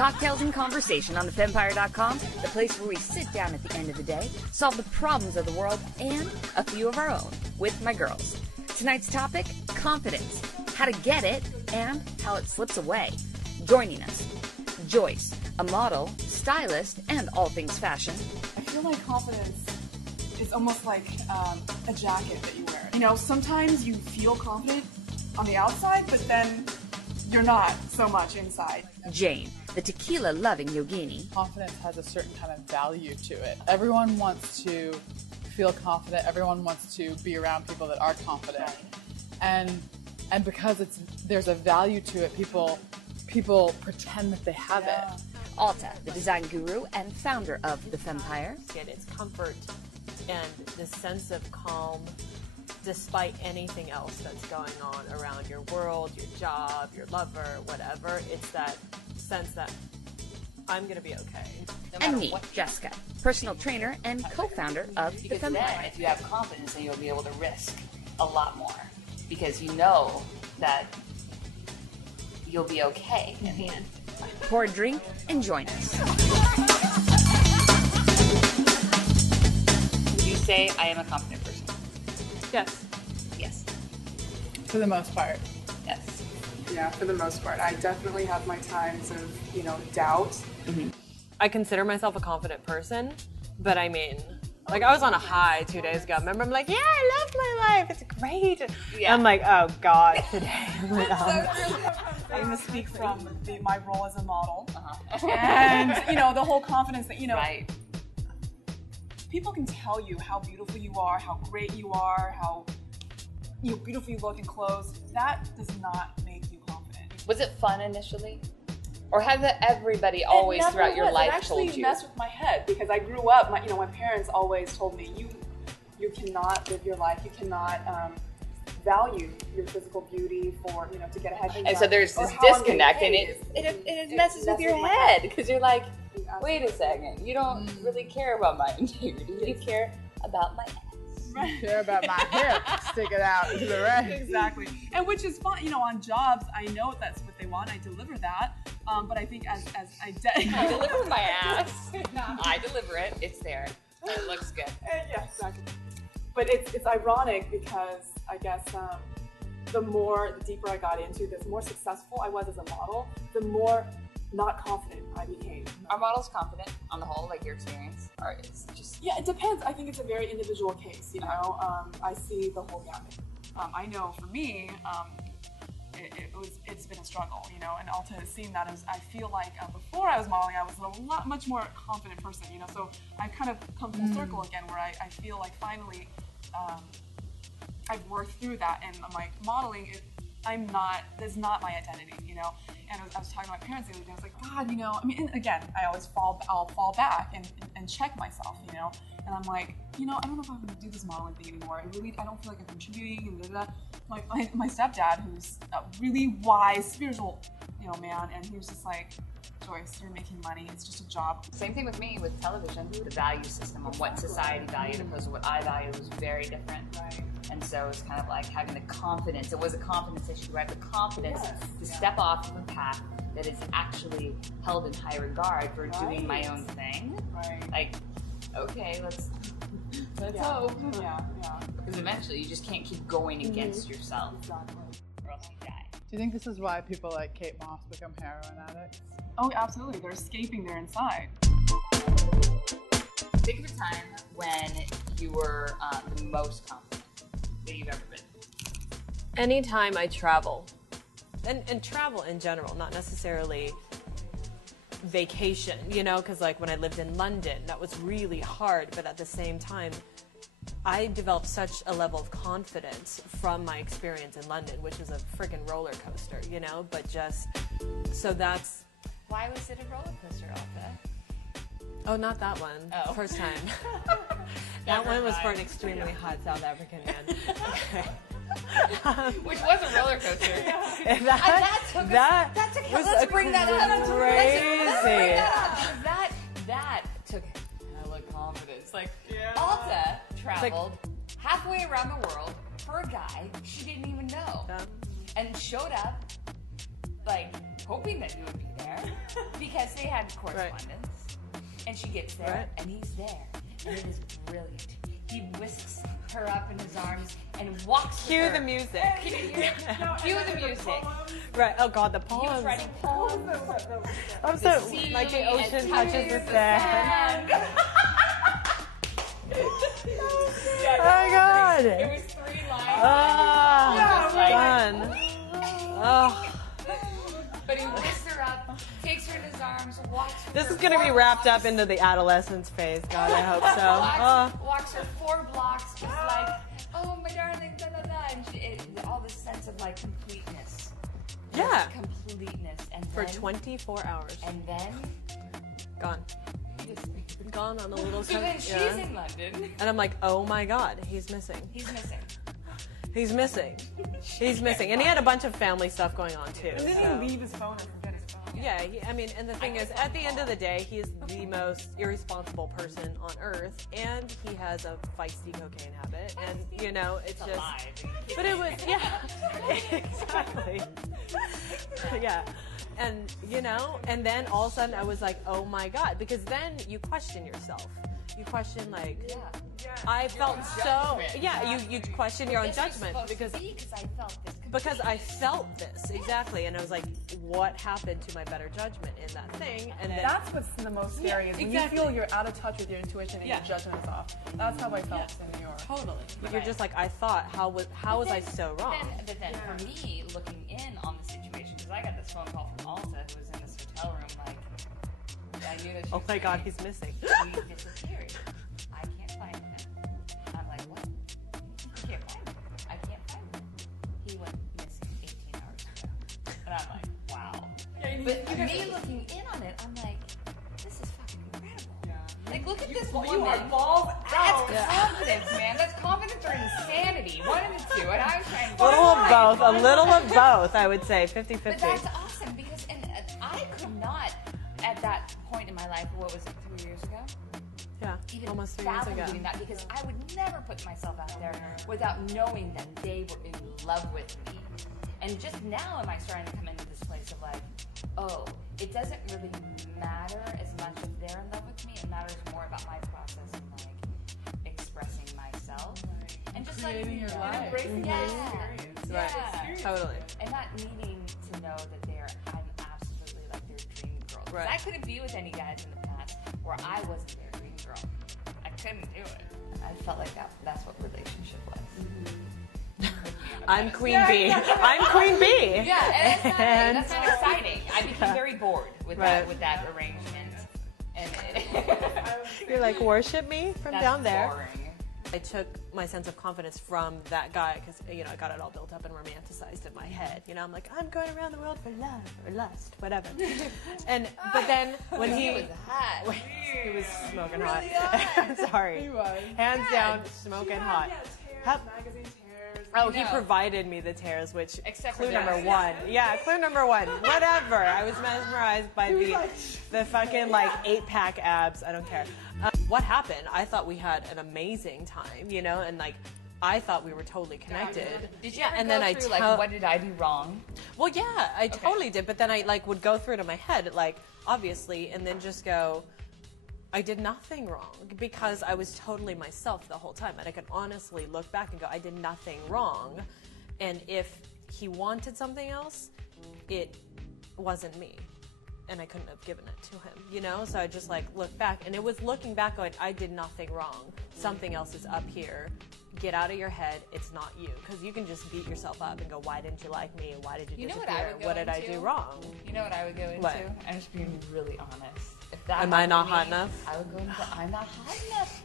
Cocktails and conversation on thefempire.com, the place where we sit down at the end of the day, solve the problems of the world, and a few of our own with my girls. Tonight's topic, confidence. How to get it and how it slips away. Joining us, Joyce, a model, stylist, and all things fashion. I feel like confidence is almost like a jacket that you wear. You know, sometimes you feel confident on the outside, but then you're not so much inside. Jane, the tequila-loving yogini. Confidence has a certain kind of value to it. Everyone wants to feel confident. Everyone wants to be around people that are confident. Right. And because there's a value to it, people pretend that they have it. Alta, the design guru and founder of The Fempire. It's comfort and this sense of calm despite anything else that's going on around your world, your job, your lover, whatever. It's that sense that I'm going to be okay. And me, Jessica, personal trainer and co-founder of The Because Fempire. then, if you have confidence, then you'll be able to risk a lot more. Because you know that you'll be okay in the end. Pour a drink and join us. Would you say I am a confident person? Yes. Yes. For the most part. Yes. Yeah, for the most part. I definitely have my times of, doubt. Mm-hmm. I consider myself a confident person, but I mean, like I was on a high 2 days ago. Remember, I'm like, yeah, I love my life. It's great. Yeah. I'm like, oh God, today. I'm like, I'm going to speak from my role as a model. And, the whole confidence that, Right. People can tell you how beautiful you are, how great you are, how beautiful you look in clothes. That does not make you confident. Was it fun initially? Or has everybody always throughout your life told you? It actually messed with my head because I grew up, my parents always told me, you cannot live your life, you cannot value your physical beauty for, to get ahead. And so there's this disconnect and it messes with your head because you're like, wait a second, you don't really care about my integrity, you care about my ass. Right. You care about my hip, stick it out to the right. Exactly. And which is fun, on jobs, I know that's what they want, I deliver that. But I think as I deliver my ass. I deliver it. It's there. It looks good. Yeah, exactly. But it's ironic because I guess the deeper I got into this, the more successful I was as a model, the more not confident I became. Are models confident on the whole, like your experience? Or it's just... Yeah, it depends. I think it's a very individual case, I see the whole gamut. I know for me, it's been a struggle, and Alta has seen that as I feel like before I was modeling, I was a much more confident person, so I've kind of come full circle again where I feel like finally I've worked through that, and I'm like, modeling, that's not my identity, and I was talking to my parents the other day, I was like, God, and again, I'll fall back and check myself, and I'm like, I don't know if I'm going to do this modeling thing anymore. I don't feel like I'm contributing, and blah, blah. Like my stepdad, who's a really wise, spiritual, man, and he was just like, Joyce, you're making money. It's just a job. Same thing with me with television. The value system of what society valued opposed to what I valued was very different. Right. And so it's kind of like having the confidence. It was a confidence issue, right? The confidence to step off of a path that is actually held in high regard for doing my own thing. Right. Like, okay, let's hope. Yeah. Because eventually you just can't keep going against yourself. Exactly. Or else you die. Do you think this is why people like Kate Moss become heroin addicts? Oh, absolutely. They're escaping their inside. Think of a time when you were the most confident that you've ever been. Anytime I travel, and travel in general, not necessarily vacation, because like when I lived in London, that was really hard, but at the same time, I developed such a level of confidence from my experience in London, which was a freaking roller coaster, but just, so that's... Why was it a roller coaster, Alta? Oh, not that one. Oh. First time. That one was for an extremely hot South African man. Okay. Which was a roller coaster. Let's bring that up. Crazy. That took hella confidence. Like, Alta traveled halfway around the world for a guy she didn't even know. And showed up, like, hoping that he would be there because they had correspondence. And she gets there, and he's there. And it is brilliant. He whisks her up in his arms and walks with her. Cue the music. Can you hear it? Cue the music. Right. Oh God, the He poems. was writing poems. I'm so like the ocean touches the sand. Oh my God. It was 3 lines. Fun. Oh. But he whisks her up, takes her in his arms, walks with This her is going to be 4 wrapped blocks. up into the adolescence phase. God, I hope so. Walks her 4 blocks, just like, oh my darling, da da da, and all this sense of like completeness. Yeah. Completeness, and For then, 24 hours. and then Gone. Gone on a little so then she's in London. And I'm like, oh my God, he's missing. He's missing. He's missing. He's missing. And he had a bunch of family stuff going on too. And did so. he leave his phone or forget his phone? Yeah, I mean, and the thing is, at the end of the day, he is the most irresponsible person on earth, and he has a feisty cocaine habit, and, you know, it's just... But it was, yeah, exactly. Yeah, and, you know, and then all of a sudden I was like, oh my God, because then you question yourself. You question, like... I felt so... Yeah, you question your own judgment, because I felt this, exactly, and I was like, what happened to my better judgment in that thing? And then, That's what's the most scary is when you feel you're out of touch with your intuition and your judgment is off. That's how I felt in New York. totally. You're just like, I thought, how was I so wrong? But then for me, looking in on the situation, because I got this phone call from Alta, who was in this hotel room, like, I knew that she Oh was my God, there. he's missing. He disappeared. I can't find him. I'm like, what? You can't find him. I can't find him. He went missing 18 hours ago. And I'm like, wow. But me looking in on it, I'm like, this is fucking incredible. Like, look at this woman. You are balls out. That's confidence, man. That's confidence or insanity. One of the two. And I was trying to A little of both. A little of both, I would say. 50-50. But that's awesome because, and I could not, at that point in my life, what was it, 3 years ago? Yeah, Even almost 3 years fathom ago. doing that because I would never put myself out there without knowing that they were in love with me. And just now am I starting to come into this place of like, oh, it doesn't really matter as much if they're in love with me. It matters more about my process of like expressing myself and just letting you know. life. Embracing your experience. Right. Totally. And not needing to know that I'm absolutely like their dream girl. 'Cause Right. I couldn't be with any guys in the past where I wasn't their dream girl. I couldn't do it. I felt like that's what relationship was. I'm Queen Bee. I'm Queen Bee. Yeah, and that's not exciting. I became very bored with Right. that arrangement. And You're like, worship me from that's down there. boring. I took my sense of confidence from that guy because, you know, I got it all built up and romanticized in my head. You know, I'm like, I'm going around the world for love or lust, whatever. But then when he was hot. he was smoking hot. Sorry. He was. Hands down, smoking hot. Hup. Magazine tears. Oh, he No. provided me the tears, which Except for clue that. number 1. Yeah, clue number 1. Whatever. I was mesmerized by the fucking like 8-pack abs. I don't care. What happened? I thought we had an amazing time, you know, and like I thought we were totally connected. Did you ever and go then through I like, what did I do wrong? Well, yeah, I totally did. But then I like would go through it in my head, like obviously, and then just go, I did nothing wrong because I was totally myself the whole time. And I could honestly look back and go, I did nothing wrong. And if he wanted something else, it wasn't me. And I couldn't have given it to him, you know? So I just like look back and it was looking back going, I did nothing wrong. Something else is up here. Get out of your head. It's not you. Because you can just beat yourself up and go, why didn't you like me? Why did you You know what disappear? I would go What did I into? do wrong? You know what I would go into? What? I'm just being really honest. If that Am I happened not to hot me, enough? I would go into I'm not hot enough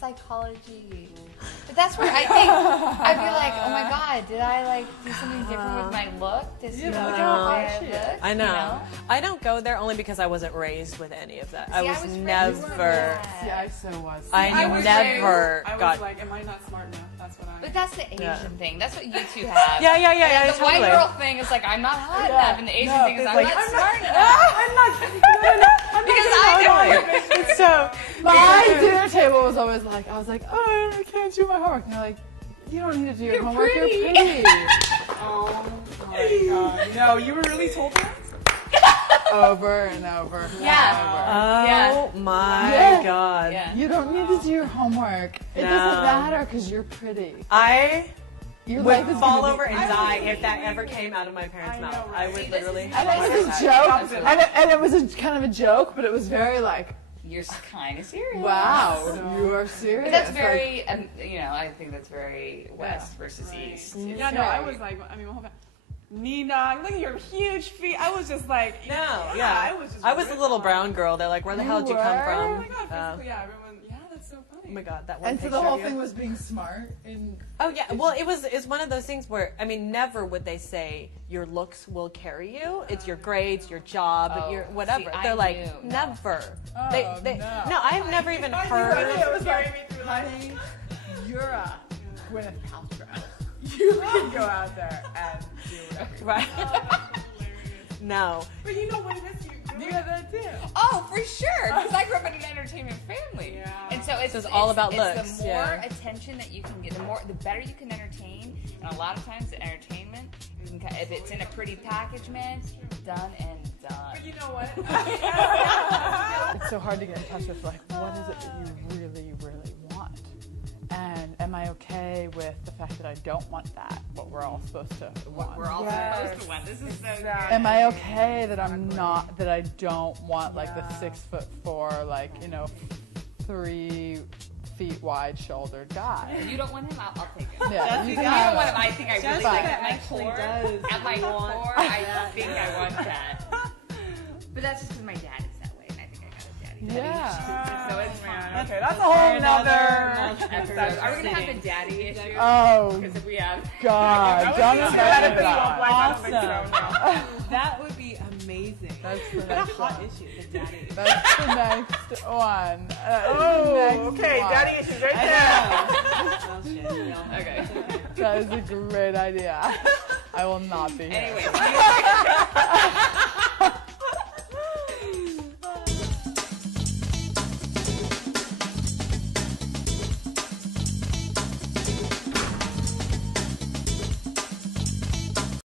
psychology. But that's where I think I'd be like, oh my god, did I like do something different with my look? Does he look at the way I look? I know. You know? I don't go there only because I wasn't raised with any of that. I See, I was was raised never. See, I so was. I was never I was got. like, am I not smart enough? That's what I. But that's the Asian Yeah. thing. That's what you two have. Yeah, And the totally. white girl thing is like, I'm not hot enough, and the Asian thing is, it's I'm like, not smart enough. Because I It's so. My dinner table was always like, I was like, oh, I can't do my homework. And they're like, you don't need to do your homework. pretty." You're pretty. Oh my god. No, you were really told that? over and over. Yeah. Oh my Yeah. God. Yeah. You don't need to do your homework. It doesn't matter because you're pretty. I Your would life is fall gonna over be and easy. die if that ever came out of my parents' mouth. I would literally. And it was a joke, and it was a kind of a joke, but it was very like, You're kind of serious. wow, you are serious. But that's Like, very, I think that's very West versus East. It's Yeah, no, I very- was like, I mean, my whole family, Nina, look at your huge feet. I was just like, Yeah. I was a little brown girl. They're like, where the hell did you come were? Oh from? my god, physically, yeah, everyone, yeah, that's so funny. Oh my God, that one and so picture the whole of you. thing was being smart. Oh yeah, well it's one of those things where I mean never would they say your looks will carry you. It's your grades, your job, your whatever. see, They're I like knew. never. Oh, No, I've never even It heard. was like, honey, you're a Gwyneth Paltrow. You can go out there and do whatever. Right. No. But you know what it is, You have that too. Oh, for sure, because I grew up in an entertainment family, and so it's all about it's looks, The more yeah. attention that you can get, the better you can entertain, and a lot of times the entertainment, you can, if it's in a pretty package, man, done and done. you know what? It's so hard to get in touch with like what is it that you really, really want, and am I okay with the fact that I don't want that? What we're all supposed to want. We're all supposed to win. This is so good. Am I okay that I'm not, that I don't want like the 6'4", like, 3 feet wide shouldered guy? You don't want him, I'll take him. Yeah, you You can don't have want it. him. I think I really Fine. like at my core. At my core, I think I want that. But that's just because my dad is that way, and I think I got a daddy. Yeah. So it's fine. Okay, that's a whole nother. Are we gonna have the daddy issue? Oh Because if we have, God, don't invite me to Awesome. that. That would be amazing. That's the What a next hot one. issue, the daddy. That's the next one. Okay, daddy issues right there. Oh shit. Yeah. okay. That is a great idea. I will not be here. Anyway,